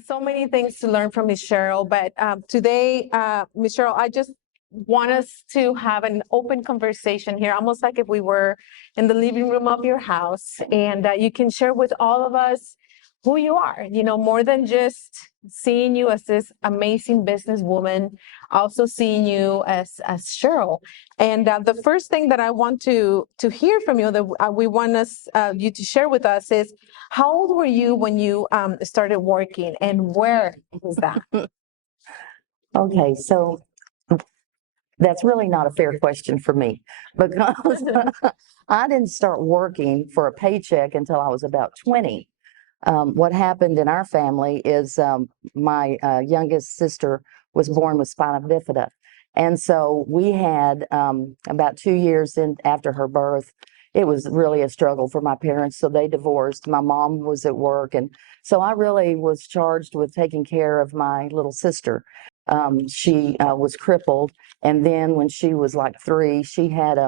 So many things to learn from Miss Cheryl, but today, Miss Cheryl, I just want us to have an open conversation here, almost like if we were in the living room of your house, and you can share with all of us who you are, more than just seeing you as this amazing businesswoman, also seeing you as Cheryl. And the first thing that I want to hear from you, that we want you to share with us, is how old were you when you started working, and where was that? Okay, so that's really not a fair question for me, because I didn't start working for a paycheck until I was about 20. What happened in our family is my youngest sister was born with spina bifida. And so we had about 2 years after her birth, it was really a struggle for my parents. So they divorced. My mom was at work. And so I really was charged with taking care of my little sister. She was crippled. And then when she was like 3, she had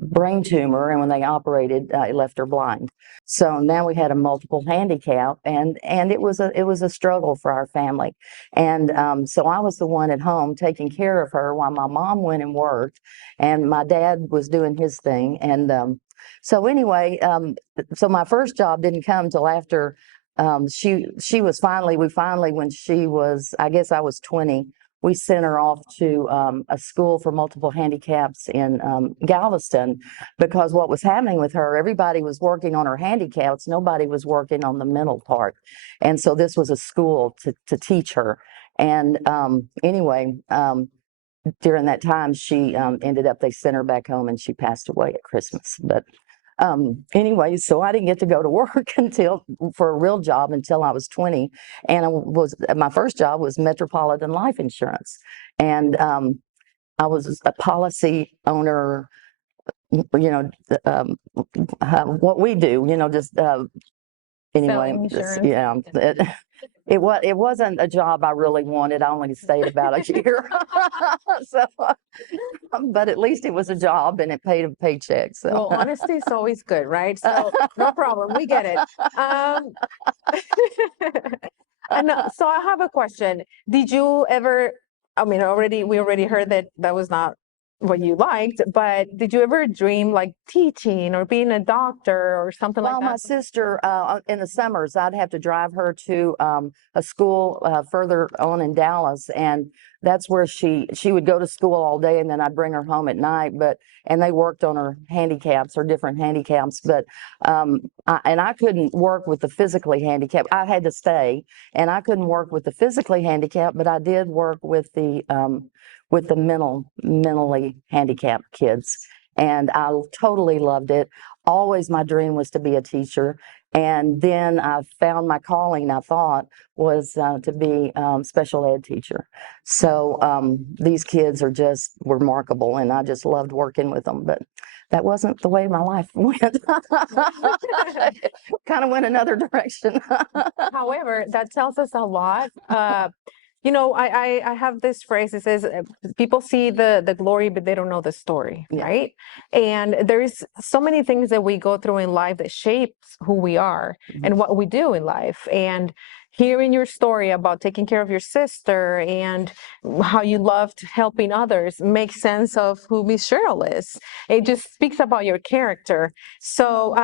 brain tumor, and when they operated, it left her blind. So now we had a multiple handicap, and it was a struggle for our family. And so I was the one at home taking care of her while my mom went and worked, and my dad was doing his thing. And so anyway, so my first job didn't come till after she was finally, when she was, I guess I was 20, we sent her off to a school for multiple handicaps in Galveston, because what was happening with her, everybody was working on her handicaps, nobody was working on the mental part. And so this was a school to teach her. And anyway, during that time, she they sent her back home, and she passed away at Christmas. But anyway, so I didn't get to go to work for a real job until I was 20. And my first job was Metropolitan Life Insurance. And I was a policy owner, what we do, just anyway, yeah. It wasn't a job I really wanted. I only stayed about a year. So, but at least it was a job, and it paid a paycheck. So, well, honesty is always good, right? So no problem, we get it. And so I have a question. Did you ever? I mean, we already heard that was not what you liked, but did you ever dream like teaching or being a doctor or something like that? Well, my sister, in the summers, I'd have to drive her to a school further on in Dallas, and that's where she would go to school all day, and then I'd bring her home at night. And they worked on her handicaps, or different handicaps, but I couldn't work with the physically handicapped. I had to stay, and I couldn't work with the physically handicapped, but I did work with the mentally handicapped kids, and I totally loved it. Always my dream was to be a teacher. And then I found my calling, I thought, was to be special ed teacher. So these kids are just remarkable, and I just loved working with them. But that wasn't the way my life went. Kind of went another direction. However, that tells us a lot. I have this phrase that says people see the glory, but they don't know the story, right? And there's so many things that we go through in life that shapes who we are and what we do in life. And hearing your story about taking care of your sister and how you loved helping others makes sense of who Miss Cheryl is. It just speaks about your character. So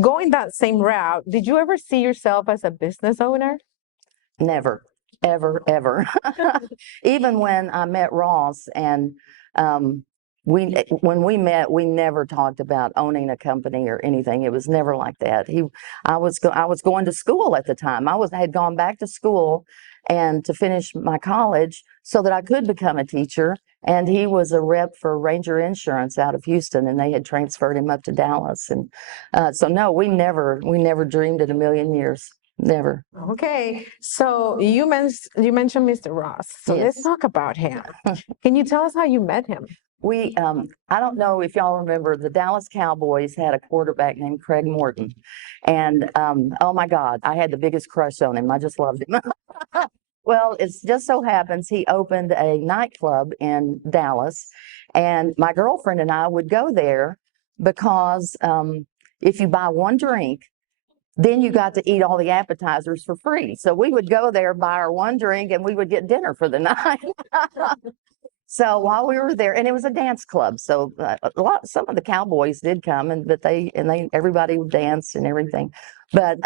going that same route, did you ever see yourself as a business owner? Never. Ever. Even when I met Ross, and when we met, we never talked about owning a company or anything. It was never like that. I was going to school at the time. I had gone back to school and to finish my college so that I could become a teacher. And he was a rep for Ranger Insurance out of Houston, and they had transferred him up to Dallas. And so no, we never dreamed in a million years. Never. Okay, so you mentioned Mr. Ross. So Yes. let's talk about him. Can you tell us how you met him? I don't know if y'all remember, the Dallas Cowboys had a quarterback named Craig Morton, and oh my God, I had the biggest crush on him. I just loved him. Well, it just so happens he opened a nightclub in Dallas, and my girlfriend and I would go there because if you buy one drink, then you got to eat all the appetizers for free. So we would go there, buy our one drink, and we would get dinner for the night. So while we were there, and it was a dance club, so some of the cowboys did come, and everybody danced and everything. But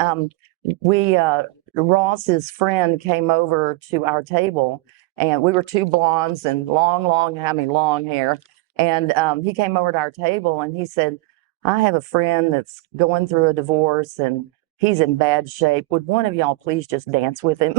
Ross's friend came over to our table, and we were two blondes and long hair. And he came over to our table and he said, "I have a friend that's going through a divorce and he's in bad shape. Would one of y'all please just dance with him?"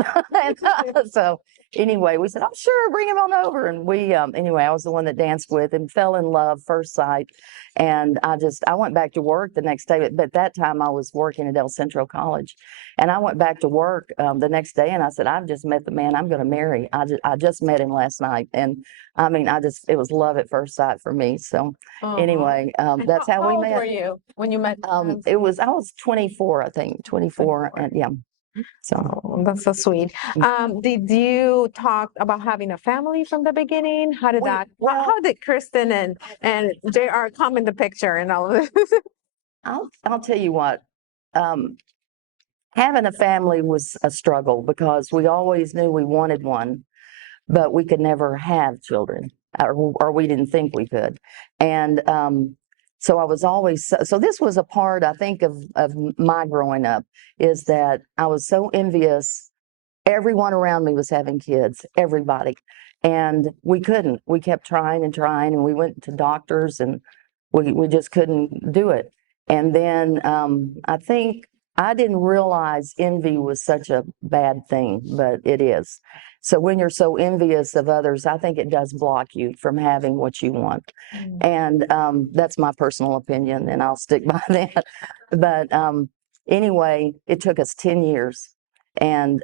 So anyway, we said, "Oh, sure, bring him on over." And anyway, I was the one that danced with him, fell in love first sight. And I went back to work the next day. But at that time I was working at El Centro College. And I went back to work the next day and I said, "I've just met the man I'm going to marry. I just met him last night." And I mean, it was love at first sight for me. So anyway, that's how we met. How old were you when you met? I was 24, I think, 24. And yeah. So that's so sweet. Did you talk about having a family from the beginning? How did how did Kristen and JR come in the picture and all of this? I'll tell you what, having a family was a struggle because we always knew we wanted one, but we could never have children, or we didn't think we could. And so I was always, so this was a part, I think, of my growing up, is that I was so envious. Everyone around me was having kids, everybody. And we couldn't. We kept trying and trying, and we went to doctors, and we just couldn't do it. And then I think I didn't realize envy was such a bad thing, but it is. So when you're so envious of others, I think it does block you from having what you want. And that's my personal opinion, and I'll stick by that. But anyway, it took us 10 years. And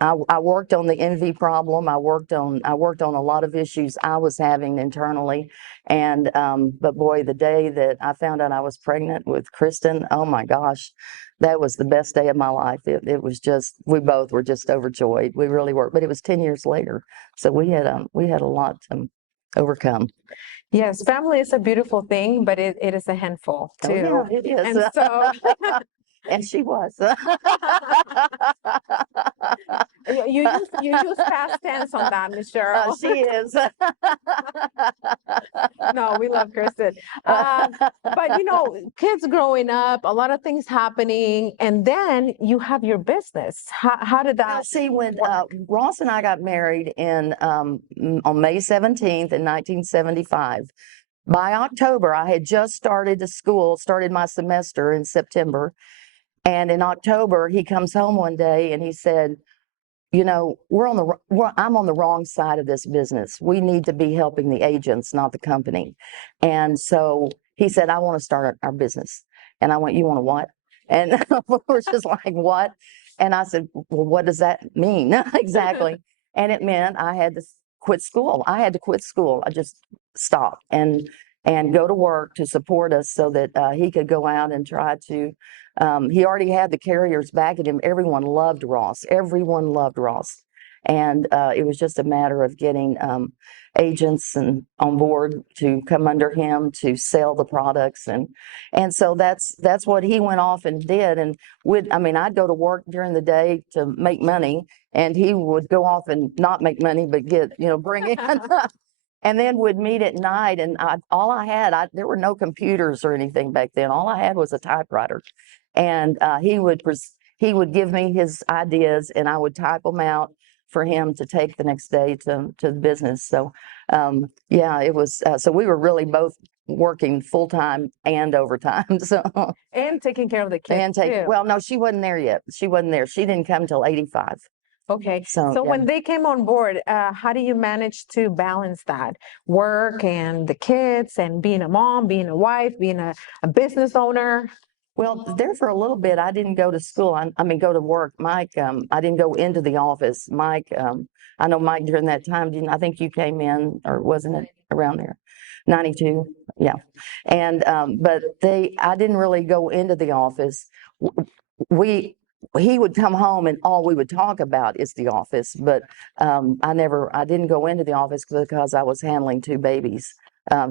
I worked on the envy problem. I worked on a lot of issues I was having internally. And but boy, the day that I found out I was pregnant with Kristen, oh my gosh, that was the best day of my life. It was just, we both were just overjoyed. We really were. But it was 10 years later, so we had a lot to overcome. Yes, family is a beautiful thing, but it is a handful too. Oh, yeah, it is. And so and she was. you use past tense on that, Miss Cheryl. She is. No, we love Kristen. But kids growing up, a lot of things happening, and then you have your business. How did that? Well, see, when Ross and I got married on May 17th in 1975. By October, I had just started my semester in September. And in October, he comes home one day and he said, I'm on the wrong side of this business. We need to be helping the agents, not the company. And so he said, "I want to start our business." And I went, "You want to what?" And we're just like, "What?" And I said, "Well, what does that mean?" Exactly. And it meant I had to quit school. I just stopped and go to work to support us so that he could go out and try to, he already had the carriers back at him. Everyone loved Ross. And it was just a matter of getting agents on board to come under him to sell the products. And so that's what he went off and did. And I'd go to work during the day to make money, and he would go off and not make money, but bring in. And then would meet at night, and there were no computers or anything back then. All I had was a typewriter, and he would give me his ideas, and I would type them out for him to take the next day to the business. So yeah, it was. So we were really both working full time and overtime. So and taking care of the kids too. Well, no, she wasn't there yet. She didn't come till 85. Okay. So yeah. When they came on board, how do you manage to balance that work and the kids and being a mom, being a wife, being a business owner? Well, there for a little bit, I didn't go to school. Go to work. Mike, I didn't go into the office. Mike, I know Mike during that time, I think you came in, or wasn't it around there? 92. Yeah. And, but I didn't really go into the office. He would come home and all we would talk about is the office, but I didn't go into the office because I was handling two babies.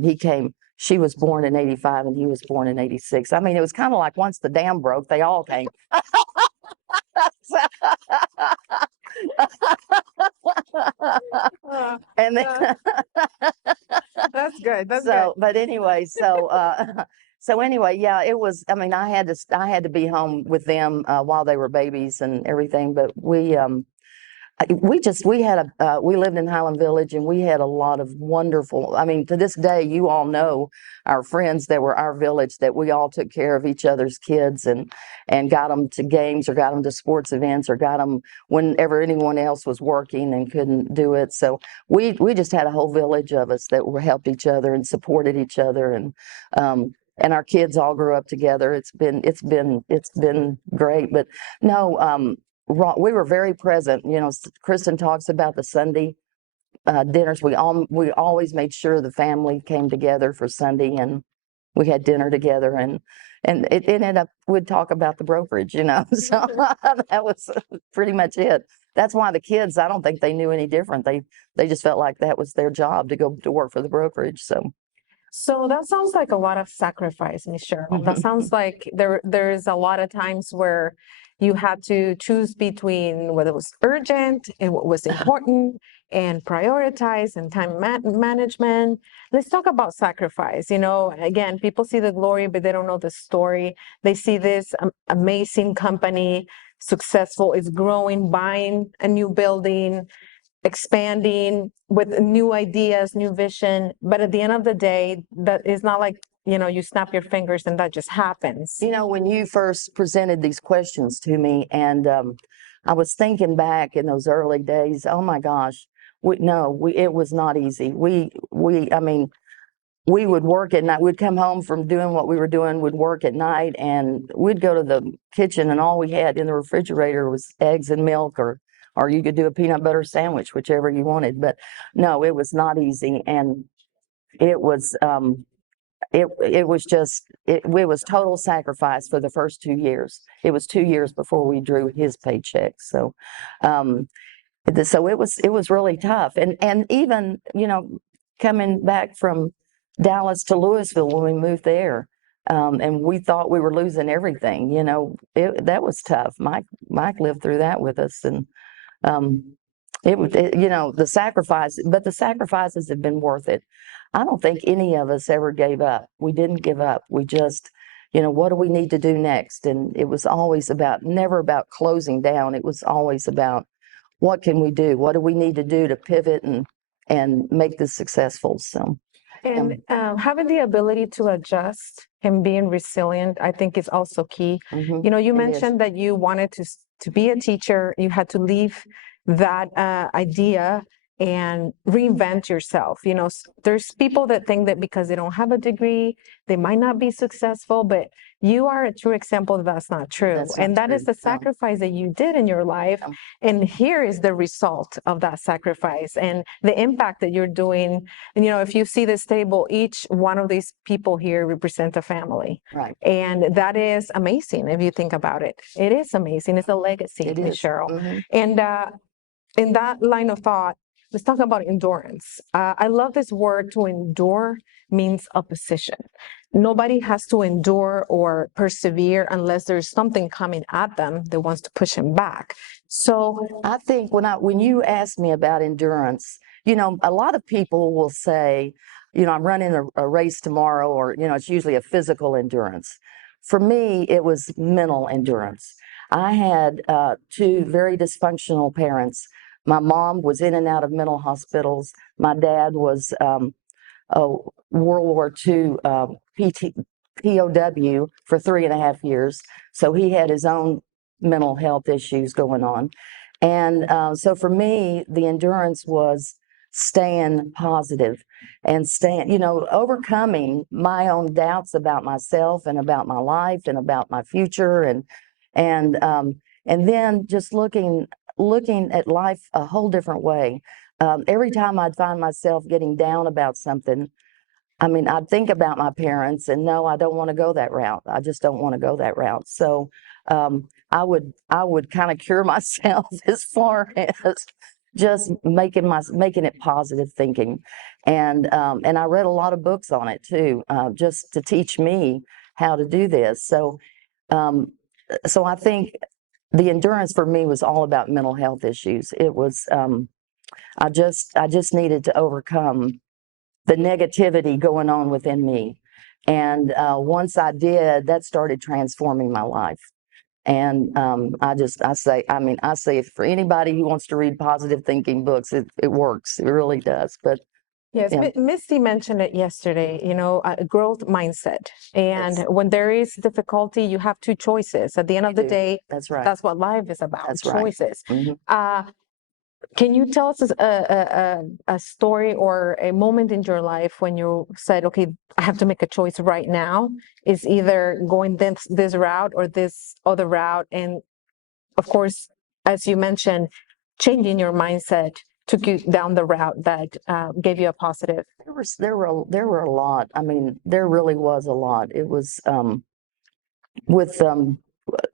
He came she was born in 85 and he was born in 86. I mean, it was kind of like once the dam broke, they all came. And then, That's good. That's so, but anyway, so anyway, yeah, it was, I mean, I had to be home with them while they were babies and everything, but we lived in Highland Village, and we had a lot of wonderful, I mean, to this day, you all know our friends that were our village, that we all took care of each other's kids and got them to games or got them to sports events or got them whenever anyone else was working and couldn't do it. So we just had a whole village of us that helped each other and supported each other, and our kids all grew up together. It's been great. But no, we were very present. You know, Kristen talks about the Sunday dinners. We always made sure the family came together for Sunday, and we had dinner together, and it ended up, we'd talk about the brokerage, you know. So that was pretty much it. That's why the kids, I don't think they knew any different. They just felt like that was their job, to go to work for the brokerage. So that sounds like a lot of sacrifice, Miss Cheryl. That sounds like there's a lot of times where you had to choose between whether it was urgent and what was important, and prioritize, and time management. Let's talk about sacrifice. You know, again, people see the glory, but they don't know the story. They see this amazing company, successful, it's growing, buying a new building, expanding with new ideas, new vision. But at the end of the day, that is not like, you know, you snap your fingers and that just happens. You know, when you first presented these questions to me, and I was thinking back in those early days, oh my gosh, it was not easy. I mean, we would work at night. We'd come home from doing what we were doing, would work at night, and we'd go to the kitchen, and all we had in the refrigerator was eggs and milk, or you could do a peanut butter sandwich, whichever you wanted. But no, it was not easy, and it was it was total sacrifice for the first 2 years. It was 2 years before we drew his paycheck. So so it was really tough, and even, you know, coming back from Dallas to Louisville when we moved there, and we thought we were losing everything. You know, that was tough. Mike lived through that with us, and you know, the sacrifices have been worth it. I don't think any of us ever gave up. We didn't give up. We just, you know, what do we need to do next? And it was always never about closing down. It was always about, what can we do? What do we need to do to pivot and make this successful? So, and having the ability to adjust and being resilient, I think, is also key. You know, you mentioned that you wanted to be a teacher. You had to leave that idea and reinvent yourself. You know, there's people that think that because they don't have a degree, they might not be successful, but you are a true example that that's not true. And that is the sacrifice that you did in your life. And here is the result of that sacrifice and the impact that you're doing. And, you know, if you see this table, each one of these people here represent a family. Right. And that is amazing if you think about it. It is amazing. It's a legacy, Ms. Cheryl. And in that line of thought, let's talk about endurance. I love this word. To endure means opposition. Nobody has to endure or persevere unless there's something coming at them that wants to push them back. So I think when you ask me about endurance, you know, a lot of people will say, you know, I'm running a race tomorrow, or, you know, it's usually a physical endurance. For me, it was mental endurance. I had two very dysfunctional parents. My mom was in and out of mental hospitals. My dad was a World War II POW for 3.5 years. So he had his own mental health issues going on. And so for me, the endurance was staying positive and you know, overcoming my own doubts about myself and about my life and about my future, and then just looking at life a whole different way. Every time I'd find myself getting down about something, I mean, I'd think about my parents, and no, I don't want to go that route. I just don't want to go that route. So I would kind of cure myself as far as just making it positive thinking. And I read a lot of books on it too, just to teach me how to do this. So I think the endurance for me was all about mental health issues. It was I just needed to overcome the negativity going on within me. And once I did, that started transforming my life. And I say for anybody who wants to read positive thinking books, it works. It really does. But Yes, yeah, Misty mentioned it yesterday, a growth mindset. And yes, when there is difficulty, you have two choices. At the end of the day, that's right. that's what life is about, That's right. choices. Mm-hmm. Can you tell us a story or a moment in your life when you said, okay, I have to make a choice right now? It's either going this route or this other route. And of course, as you mentioned, changing your mindset took you down the route that gave you a positive. There were a lot. I mean, there really was a lot. It was with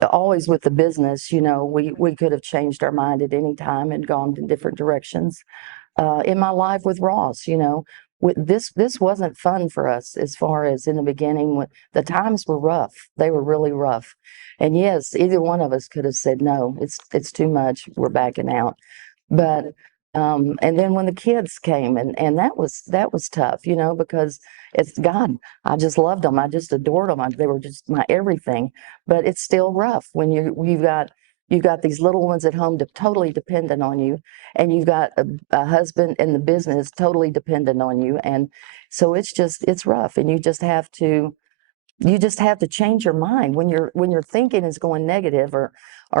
always with the business, we could have changed our mind at any time and gone in different directions. In my life with Ross, this wasn't fun for us as far as in the beginning. When the times were rough, they were really rough. And yes, either one of us could have said, no, it's too much, we're backing out. But and then when the kids came, and that was tough, because it's God. I just loved them. I just adored them. They were just my everything. But it's still rough when you've got these little ones at home totally dependent on you, and you've got a husband in the business totally dependent on you, and so it's rough, and you just have to change your mind when your thinking is going negative or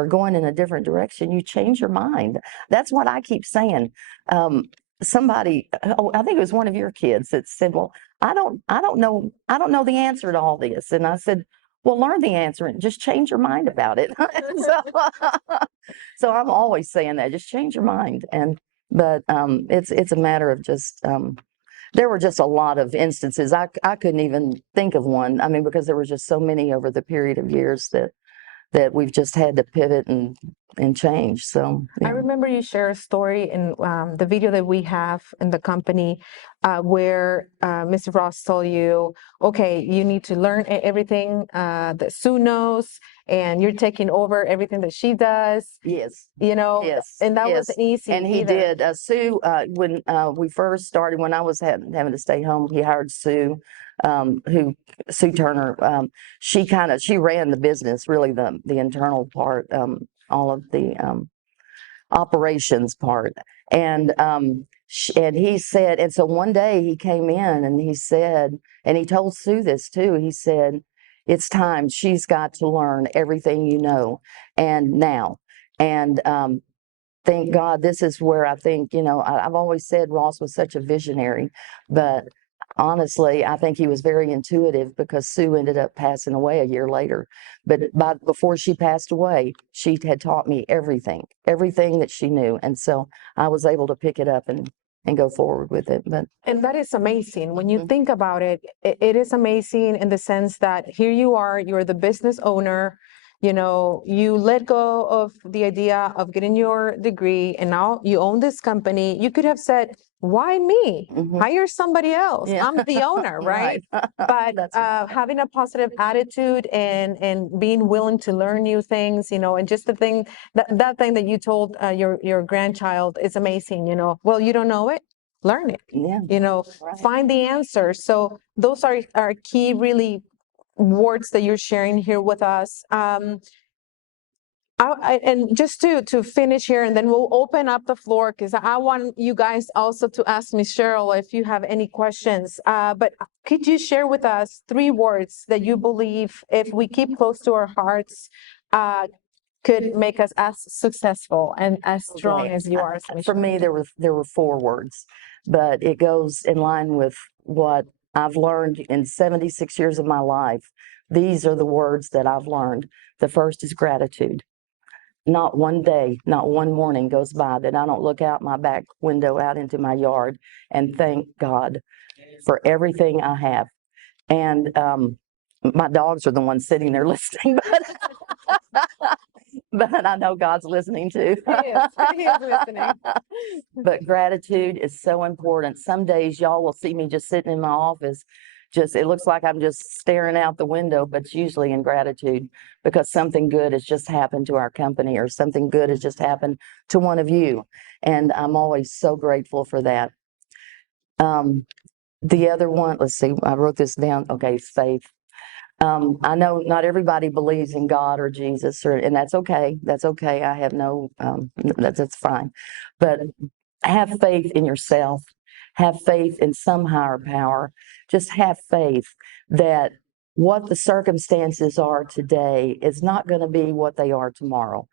going in a different direction. You change your mind. That's what I keep saying. Somebody, I think it was one of your kids that said, well, I don't know the answer to all this. And I said, well, learn the answer and just change your mind about it. So I'm always saying that, just change your mind. But it's a matter of just there were just a lot of instances. I couldn't even think of one. I mean, because there were just so many over the period of years that we've just had to pivot and change. So I yeah. remember you share a story in the video that we have in the company where Mr. Ross told you, okay, you need to learn everything that Sue knows, and you're taking over everything that she does. Yes. Yes. And that wasn't easy. And he either. did. Sue, when we first started, when I was having to stay home, he hired Sue, Sue Turner. She ran the business, really the internal part, all of the operations part. And he said, and so one day he came in and he said, and he told Sue this too. He said, it's time. She's got to learn everything you know, and now. And thank God, this is where I think, I've always said Ross was such a visionary, but honestly, I think he was very intuitive because Sue ended up passing away a year later. But before she passed away, she had taught me everything that she knew. And so I was able to pick it up and go forward with it. And that is amazing. When you think about it, it is amazing in the sense that here you are, you're the business owner, you let go of the idea of getting your degree and now you own this company. You could have said, why me? Hire somebody else. Yeah. I'm the owner, right? But having a positive attitude and being willing to learn new things, and just the thing, that thing that you told your grandchild is amazing, well, you don't know it, learn it, Right. find the answer. So those are key really words that you're sharing here with us. And just to finish here, and then we'll open up the floor because I want you guys also to ask Ms. Cheryl if you have any questions. But could you share with us 3 words that you believe, if we keep close to our hearts, could make us as successful and as strong as you are? For me, there were 4 words, but it goes in line with what I've learned in 76 years of my life. These are the words that I've learned. The first is gratitude. Not one day, not one morning goes by that I don't look out my back window out into my yard and thank God for everything I have. And my dogs are the ones sitting there listening, but I know God's listening too. He is listening. But gratitude is so important. Some days y'all will see me just sitting in my office. It looks like I'm just staring out the window, but it's usually in gratitude because something good has just happened to our company or something good has just happened to one of you. And I'm always so grateful for that. The other one, let's see, I wrote this down. Okay, faith. I know not everybody believes in God or Jesus, and that's okay. That's okay. I have no, that's fine. But have faith in yourself. Have faith in some higher power. Just have faith that what the circumstances are today is not going to be what they are tomorrow.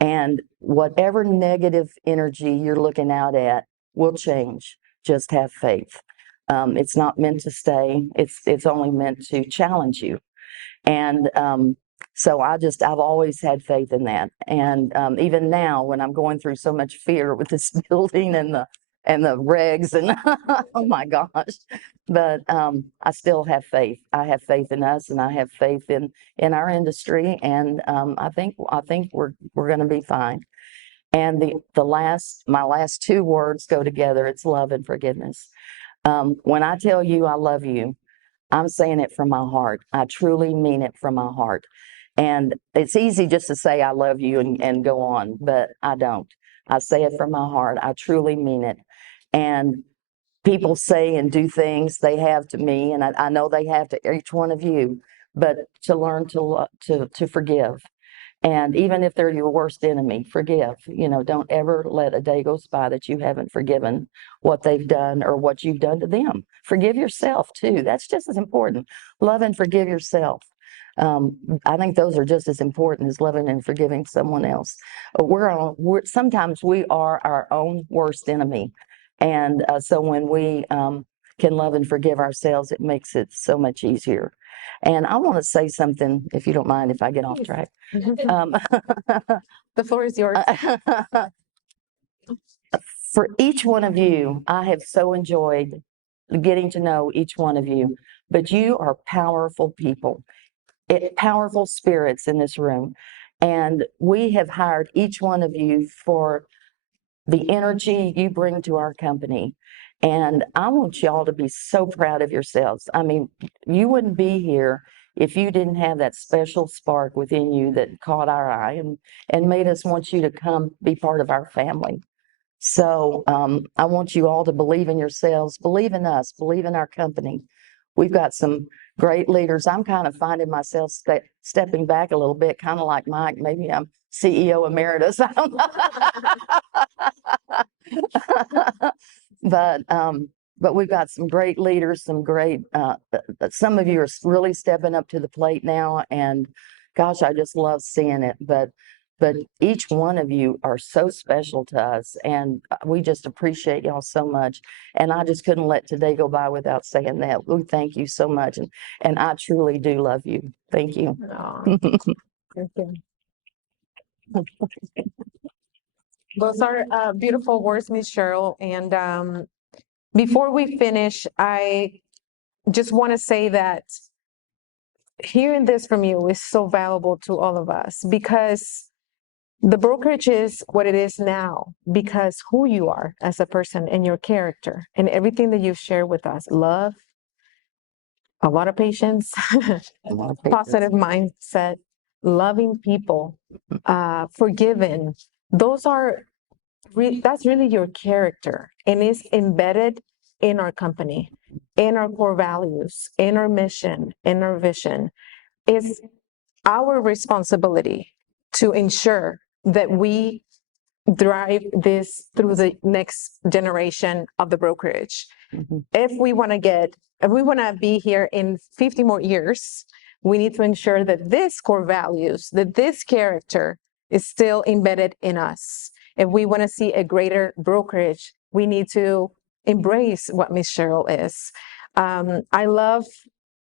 And whatever negative energy you're looking out at will change. Just have faith. It's not meant to stay. It's only meant to challenge you. And so I've always had faith in that. And even now, when I'm going through so much fear with this building and the regs and oh my gosh, but I still have faith. I have faith in us, and I have faith in our industry. And I think we're going to be fine. And my last two words go together. It's love and forgiveness. When I tell you I love you, I'm saying it from my heart. I truly mean it from my heart. And it's easy just to say I love you and go on, but I don't. I say it from my heart. I truly mean it. And people say and do things they have to me, and I know they have to each one of you, but to learn to forgive. And even if they're your worst enemy, forgive. Don't ever let a day go by that you haven't forgiven what they've done or what you've done to them. Forgive yourself too. That's just as important. Love and forgive yourself. I think those are just as important as loving and forgiving someone else. Sometimes we are our own worst enemy. And so when we can love and forgive ourselves, it makes it so much easier. And I want to say something, if you don't mind, if I get off track. The floor is yours. For each one of you, I have so enjoyed getting to know each one of you, but you are powerful people, powerful spirits in this room. And we have hired each one of you for the energy you bring to our company. And I want y'all to be so proud of yourselves. I mean, you wouldn't be here if you didn't have that special spark within you that caught our eye and made us want you to come be part of our family. So I want you all to believe in yourselves, believe in us, believe in our company. We've got some great leaders. I'm kind of finding myself stepping back a little bit, kind of like Mike. Maybe I'm CEO emeritus. I don't know. But we've got some great leaders, some some of you are really stepping up to the plate now. And gosh, I just love seeing it. But each one of you are so special to us, and we just appreciate y'all so much. And I just couldn't let today go by without saying that. We thank you so much, and I truly do love you. Thank you. Thank you. Those are beautiful words, Miss Cheryl. And before we finish, I just want to say that hearing this from you is so valuable to all of us, because the brokerage is what it is now because who you are as a person and your character and everything that you've shared with us. Love, a lot of patience, positive mindset, loving people, forgiving. That's really your character, and it's embedded in our company, in our core values, in our mission, in our vision. It's our responsibility to ensure that we drive this through the next generation of the brokerage. Mm-hmm. If we want to be here in 50 more years, we need to ensure that this core values, that this character is still embedded in us. If we want to see a greater brokerage, we need to embrace what Miss Cheryl is.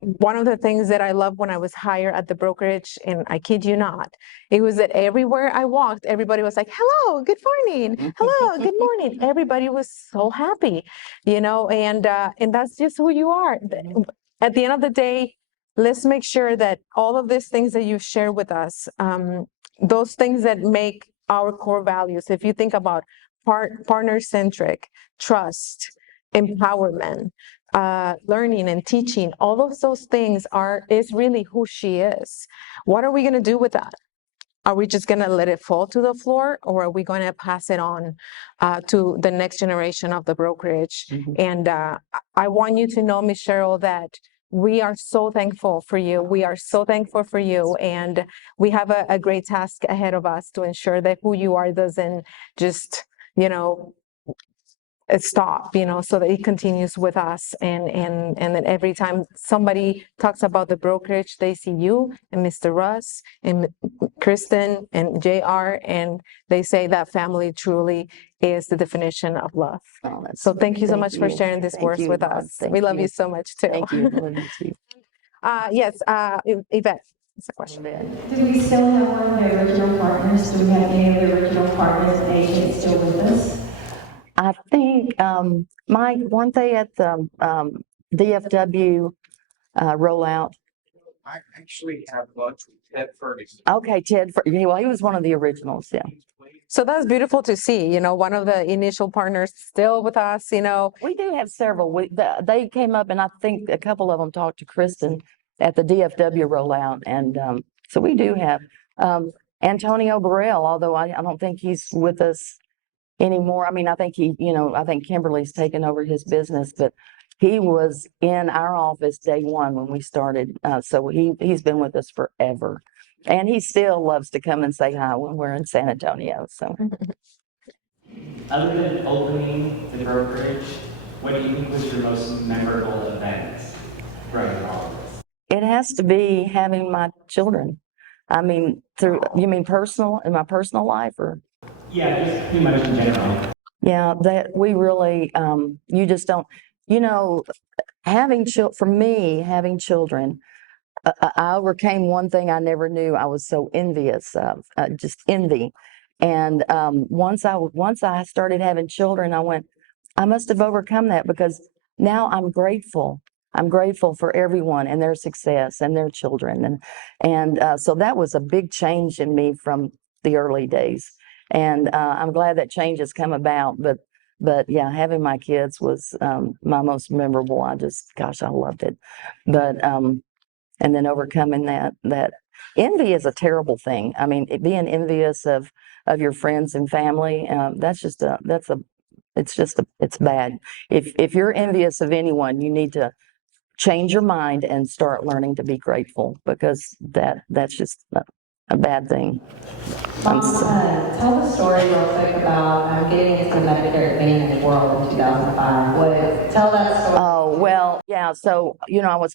One of the things that I loved when I was hired at the brokerage, and I kid you not, it was that everywhere I walked, everybody was like, hello, good morning. Hello, good morning. Everybody was so happy, and that's just who you are. At the end of the day, let's make sure that all of these things that you've shared with us, those things that make our core values. If you think about partner-centric, trust, empowerment, learning and teaching, all of those things is really who she is. What are we going to do with that? Are we just going to let it fall to the floor, or are we going to pass it on to the next generation of the brokerage? And I want you to know, Ms. Cheryl, that we are so thankful for you. We are so thankful for you. And we have a great task ahead of us to ensure that who you are doesn't just, stop, so that it continues with us. And then every time somebody talks about the brokerage, they see you and Mr. Russ and Kristen and JR, and they say that family truly is the definition of love. Oh, so thank you so much for sharing this words with us. We love you so much too. Thank you. Love you too. Yes, Yvette, it's a question. Do we still have one of the original partners? Do we have any of the original partners and agents still with us? I think, Mike, weren't they at the DFW rollout? I actually have lunch with Ted Ferguson. Okay, well, he was one of the originals, yeah. So that's beautiful to see, one of the initial partners still with us, We do have several. They came up, and I think a couple of them talked to Kristen at the DFW rollout. And so we do have Antonio Burrell, although I don't think he's with us anymore. I mean, I think I think Kimberly's taken over his business, but he was in our office day one when we started. So he's been with us forever. And he still loves to come and say hi when we're in San Antonio. So, other than opening the brokerage, what do you think was your most memorable event throughout all of this? it has to be having my children. I mean, you mean personal, in my personal life, or? Yeah, just pretty much in general. Yeah, that we really, you just don't, for me, having children, I overcame one thing I never knew I was so envious of, just envy. And once I started having children, I went, I must have overcome that, because now I'm grateful. I'm grateful for everyone and their success and their children. And so that was a big change in me from the early days. And I'm glad that change has come about. But yeah, having my kids was my most memorable. I loved it. But and then overcoming that envy is a terrible thing. I mean, being envious of your friends and family, it's bad. If you're envious of anyone, you need to change your mind and start learning to be grateful, because that's just a bad thing. Mom, tell the story real quick about getting into the Medicare Advantage world in 2005. Tell that story. Oh, well, yeah. So, I was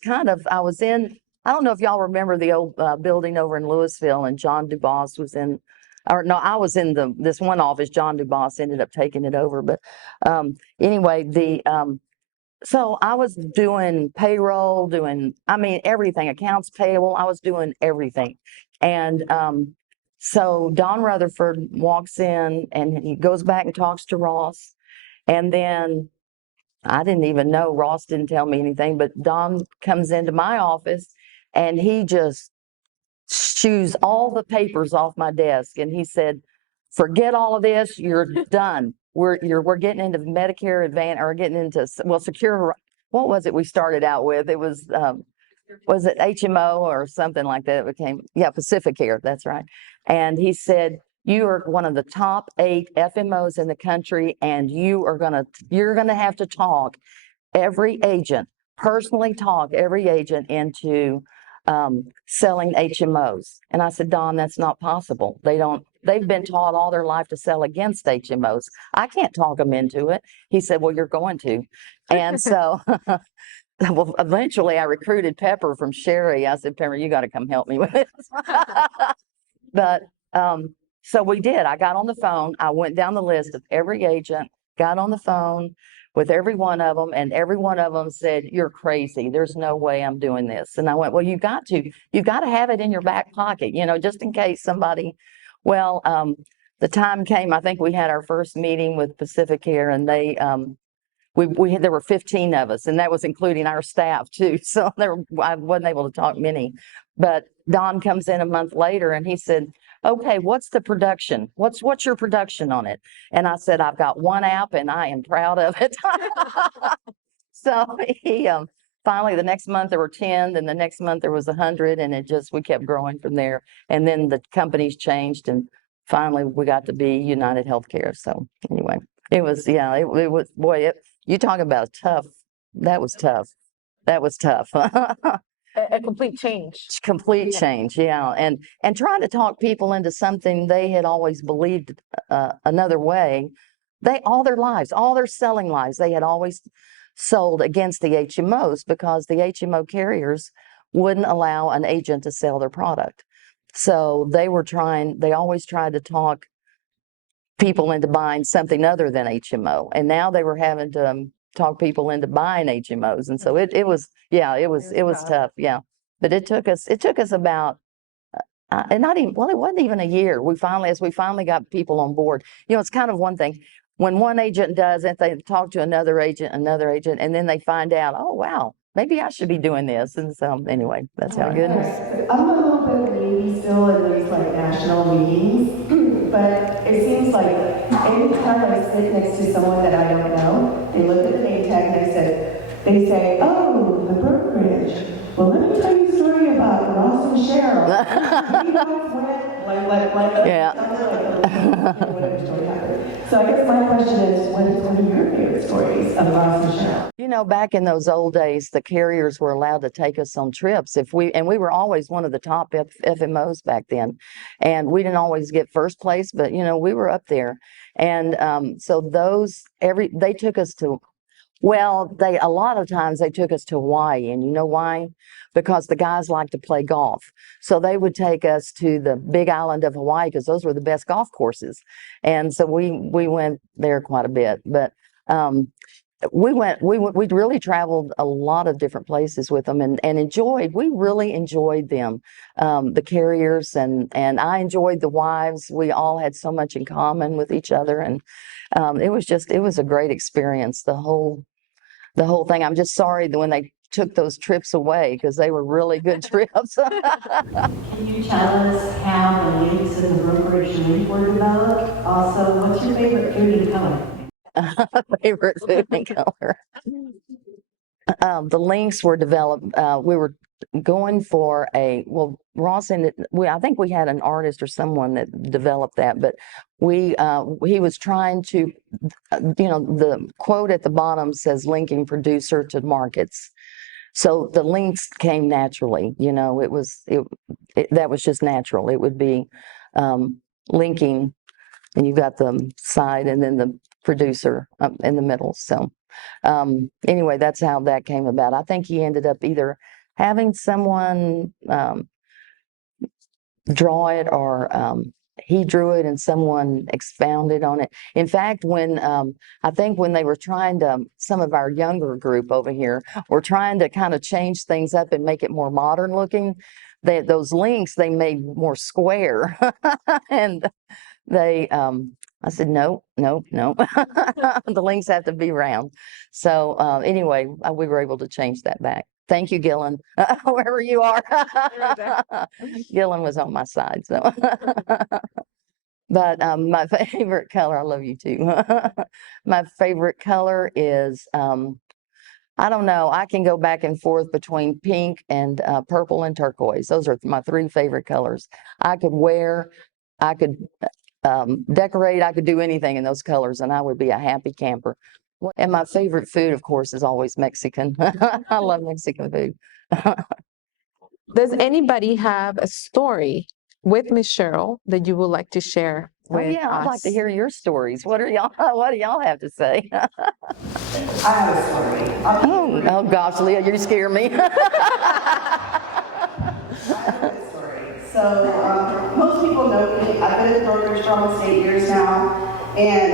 in, I don't know if y'all remember the old building over in Louisville, and John Dubas was in, or no, I was in this one office. John Dubas ended up taking it over. But anyway, so I was doing payroll, everything, accounts payable. I was doing everything. And so Don Rutherford walks in, and he goes back and talks to Ross. And then I didn't even know, Ross didn't tell me anything, but Don comes into my office, and he just shoos all the papers off my desk. And he said, forget all of this, you're done. We're getting into Medicare Advantage, or getting into, secure. What was it we started out with? It was it HMO or something like that? It became, Pacific Care. That's right. And he said, you are one of the top 8 FMOs in the country, and you're gonna have to talk personally talk every agent into selling HMOs. And I said, Don, that's not possible. They've been taught all their life to sell against HMOs. I can't talk them into it. He said, well, you're going to. And so, well, eventually I recruited Pepper from Sherry. I said, Pepper, you got to come help me with this. But so we did. I got on the phone. I went down the list of every agent, got on the phone with every one of them, and every one of them said, you're crazy. There's no way I'm doing this. And I went, well, you've got to have it in your back pocket, just in case somebody, the time came, I think we had our first meeting with Pacific Care, and they, there were 15 of us, and that was including our staff too. So I wasn't able to talk many, but Don comes in a month later, and he said, okay, what's the production? What's your production on it? And I said, I've got one app and I am proud of it. So he, finally the next month there were 10, then the next month there was 100, and we kept growing from there. And then the companies changed, and finally we got to be United Healthcare. So anyway, it was, yeah, it was, boy, you talk about tough. That was tough. That was tough. A complete change. Complete change, yeah. And trying to talk people into something they had always believed another way. All their lives, all their selling lives, they had always sold against the HMOs because the HMO carriers wouldn't allow an agent to sell their product. So they always tried to talk people into buying something other than HMO. And now they were having to talk people into buying HMOs. And so it was tough. Yeah. But it took us about, and it wasn't even a year. As we finally got people on board, it's kind of one thing when one agent does it, they talk to another agent, and then they find out, oh, wow, maybe I should be doing this. And so anyway, that's how it goes. I'm a little bit of a newbie still in these like national meetings, but it seems like anytime I sit next to someone that I don't know, they look at the name tag and they say, oh, the brokerage. Well, let me tell you a story about Ross and Cheryl. We once went like Yeah. whatever story happened. So I guess my question is, what is one of your favorite stories of Ross and Cheryl? Back in those old days, the carriers were allowed to take us on trips and we were always one of the top FMOs back then. And we didn't always get first place, but we were up there. And so they took us to, a lot of times they took us to Hawaii, and you know why? Because the guys like to play golf. So they would take us to the big island of Hawaii because those were the best golf courses. And so we went there quite a bit, but we really traveled a lot of different places with them and we really enjoyed them, the carriers, and I enjoyed the wives. We all had so much in common with each other, and it was a great experience, the whole thing. I'm just sorry that when they took those trips away because they were really good trips. Can you tell us how the links in the brokerage link were developed? Also, what's your favorite food and color? Favorite food and color. The links were developed. We were going for Ross I think we had an artist or someone that developed that, but he was trying to, the quote at the bottom says linking producer to markets. So the links came naturally, that was just natural. It would be linking, and you've got the side and then the producer in the middle. So anyway, that's how that came about. I think he ended up either having someone draw it, or he drew it and someone expounded on it. In fact, I think when they were trying to, some of our younger group over here were trying to kind of change things up and make it more modern looking, those links they made more square. And I said, no. The links have to be round. So anyway, we were able to change that back. Thank you, Gillen, wherever you are. Gillen was on my side. So, but my favorite color, I love you too. My favorite color is, I don't know, I can go back and forth between pink and purple and turquoise. Those are my three favorite colors. I could decorate, I could do anything in those colors and I would be a happy camper. And my favorite food, of course, is always Mexican. I love Mexican food. Does anybody have a story with Miss Cheryl that you would like to share with us? I'd like to hear your stories. What do y'all have to say? I have a story. Oh gosh, Leah, you scare me. So most people know me. I've been in the brokerage for almost 8 years now. And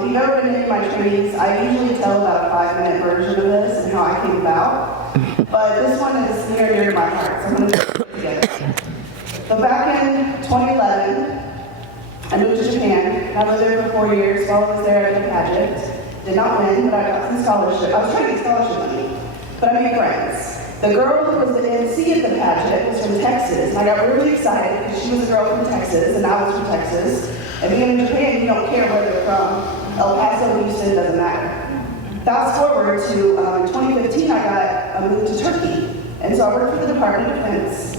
if you've ever been in my trainings, I usually tell about a 5-minute version of this and how I came about. But this one is near and dear to my heart, so I'm going to put it together. So back in 2011, I moved to Japan. I lived there for 4 years. While I was there, I did a pageant. Did not win, but I got some scholarship. I was trying to get scholarship money, but I made friends. The girl who was the MC at the pageant was from Texas, and I got really excited because she was a girl from Texas, and I was from Texas. And being in Japan, you don't care where they're from. El Paso, Houston, doesn't matter. Fast forward to 2015, I got moved to Turkey. And so I worked for the Department of Defense.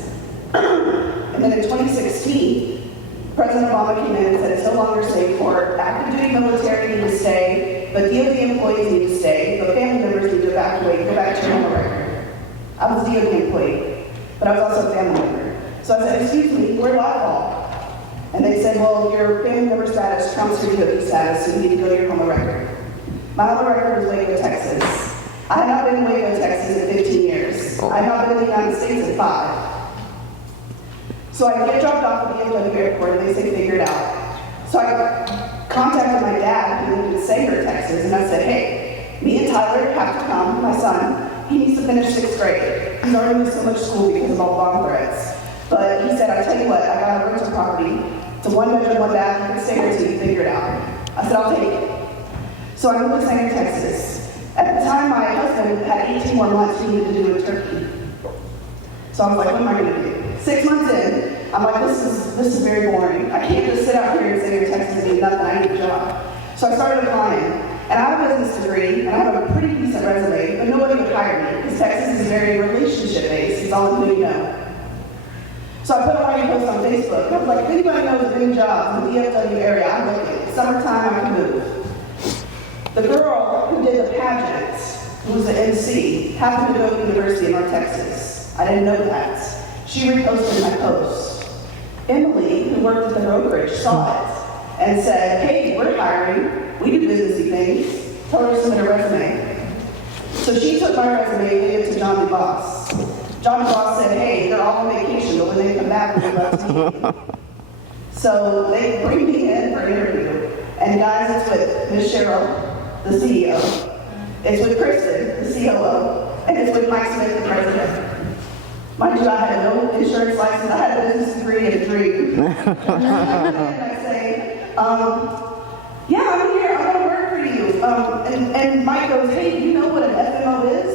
And then in 2016, President Obama came in and said it's no longer safe for active duty military need to stay, but DoD employees need to stay, but family members need to evacuate, go back to your home record. I was a DoD employee, but I was also a family member. So I said, excuse me, we're live. And they said, well, your family member status trumps your DoD status, so you need to go to your home of record. My home of record was Waco, Texas. I have not been in Waco, Texas in 15 years. I have not been in the United States in 5. So I get dropped off at the BMW airport and they say, figure it out. So I contacted my dad, who lived in Sanger, Texas, and I said, hey, me and Tyler have to come, my son. He needs to finish 6th grade. He's already missed so much school because of all bomb threats. But he said, I tell you what, I got a rental property. It's a 1-bedroom, 1-bath, you can stay there till you figure it out. I said, I'll take it. So I moved to Sanger, Texas. At the time, my husband had 18 more months he needed to do in Turkey. So I was like, what am I gonna do? 6 months in, I'm like, this is very boring. I can't just sit out here in Sanger, Texas and do nothing, I need a job. So I started applying. And I have a business degree, and I have a pretty decent resume, but nobody would hire me, because Texas is very relationship-based. It's all who you know. So I put a writing post on Facebook. I was like, if anybody knows of any jobs in the DFW area, I'm looking. Summertime, I can move. The girl who did the pageant, who was the MC, happened to go to University of North Texas. I didn't know that. She reposted my post. Emily, who worked at the brokerage, saw it and said, hey, we're hiring. We do businessy things. Tell her to submit a resume. So she took my resume and gave it to John DeBoss. John DeBoss said, hey, they're all on vacation, but when they come back, we'd love to meet you. So they bring me in for an interview. And guys, it's with Ms. Cheryl, the CEO. It's with Kristen, the COO. And it's with Mike Smith, the president. Mind you, I had no insurance license. I had a business degree and a dream. And I say, yeah, I'm here, I want to work for you. And Mike goes, hey, do you know what an FMO is?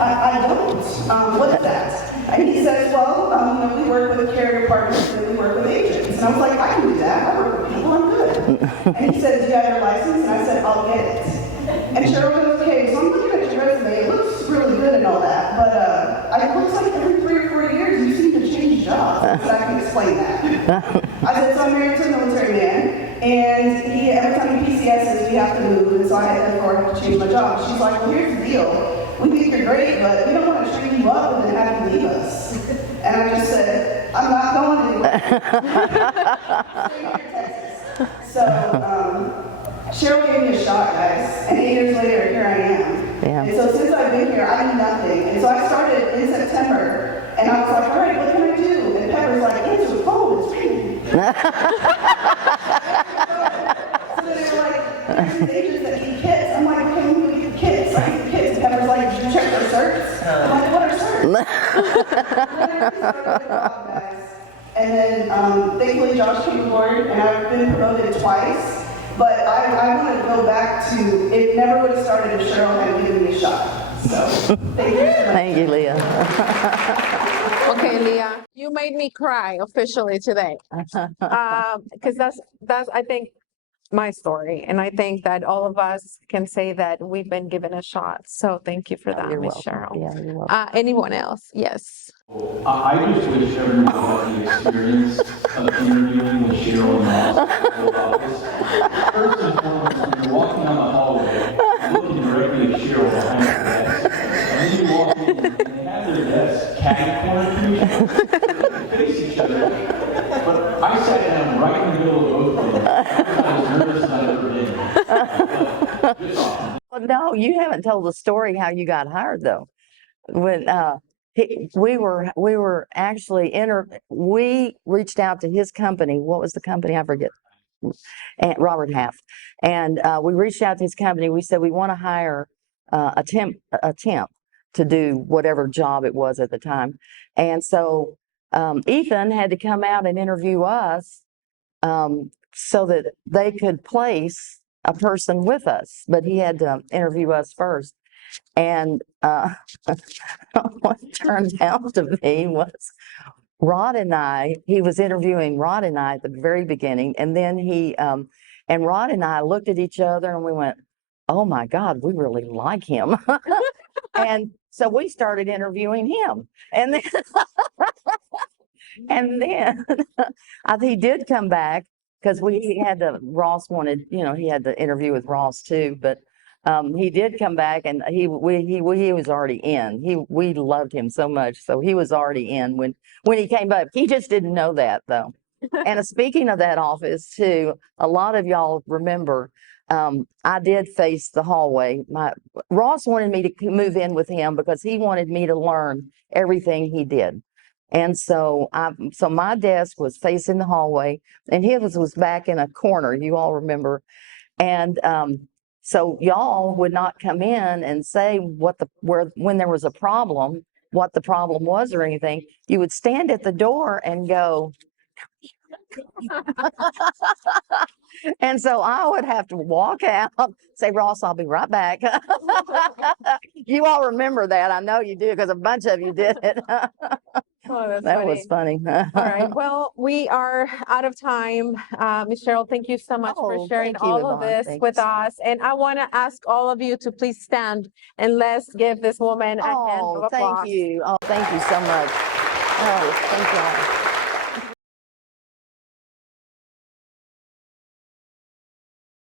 I don't. What is that? And he says, well, we work with carrier partners and we work with agents. And I was like, I can do that. I work with people, I'm good. And he said, do you have your license? And I said, I'll get it. And Cheryl goes, okay, so I'm looking at your resume. It looks really good and all that, but it looks like every 3 or 4 years you seem to change jobs. So I can explain that. I said, so I'm married to a military man. And every time he PCSs, we have to move, and so I had to change my job. She's like, well, here's the deal. We think you're great, but we don't want to train you up and then have you leave us. And I just said, I'm not going anywhere. So Cheryl gave me a shot, guys, and 8 years later, here I am. Yeah. And so since I've been here, I knew nothing. And so I started in September, and I was like, all right, what can I do? And Pepper's like, answer the phone, it's raining. So then they were like, there's these agents that need kits. I'm like, okay, let me get the kits. I get the kits. And Pepper's like, did you check our certs? I'm like, what are certs? And then thankfully Josh came aboard, and I've been promoted twice. But I want to go back to, it never would have started if Cheryl hadn't given me a shot. So, thank you so much. Thank you, Leah. Okay, Leah, you made me cry officially today. Because that's I think my story, and I think that all of us can say that we've been given a shot. So thank you for that, You're Ms. welcome. Cheryl. Yeah, you're welcome. Anyone else? Yes. I just wish everyone had the experience of interviewing with Cheryl in the hospital office. First and foremost, when you're walking down the hallway, you're looking directly at Cheryl behind her desk. And then you walk in and they have their desks catty cornered from each other. They face each other. But I sat down right in the middle of both of them. I was as nervous as I've ever been. But it's awesome. Well, no, you haven't told the story how you got hired, though. When we were actually we reached out to his company. What was the company? I forget. And Robert Half. And we reached out to his company. We said we want to hire a temp to do whatever job it was at the time. And so Ethan had to come out and interview us so that they could place a person with us, but he had to interview us first. And what turned out to be was Rod and I, he was interviewing Rod and I at the very beginning, and then and Rod and I looked at each other and we went, oh my God, we really like him. And so we started interviewing him. And then, and then he did come back because Ross wanted, he had the interview with Ross too, but he did come back and he was already in. We loved him so much. So he was already in when he came back. He just didn't know that though. And speaking of that office too, a lot of y'all remember, I did face the hallway. Ross wanted me to move in with him because he wanted me to learn everything he did. And so my desk was facing the hallway and his was back in a corner, you all remember. And so y'all would not come in and say when there was a problem, what the problem was or anything. You would stand at the door and go, and so I would have to walk out, say, Ross, I'll be right back. You all remember that. I know you do because a bunch of you did it. Oh, that's That funny. was funny. All right. Well, we are out of time. Ms. Cheryl, thank you so much for sharing thank you, all of Ivonne. this with us. And I want to ask all of you to please stand and let's give this woman a hand of applause. Thank you. Oh, thank you so much. Oh, thank y'all.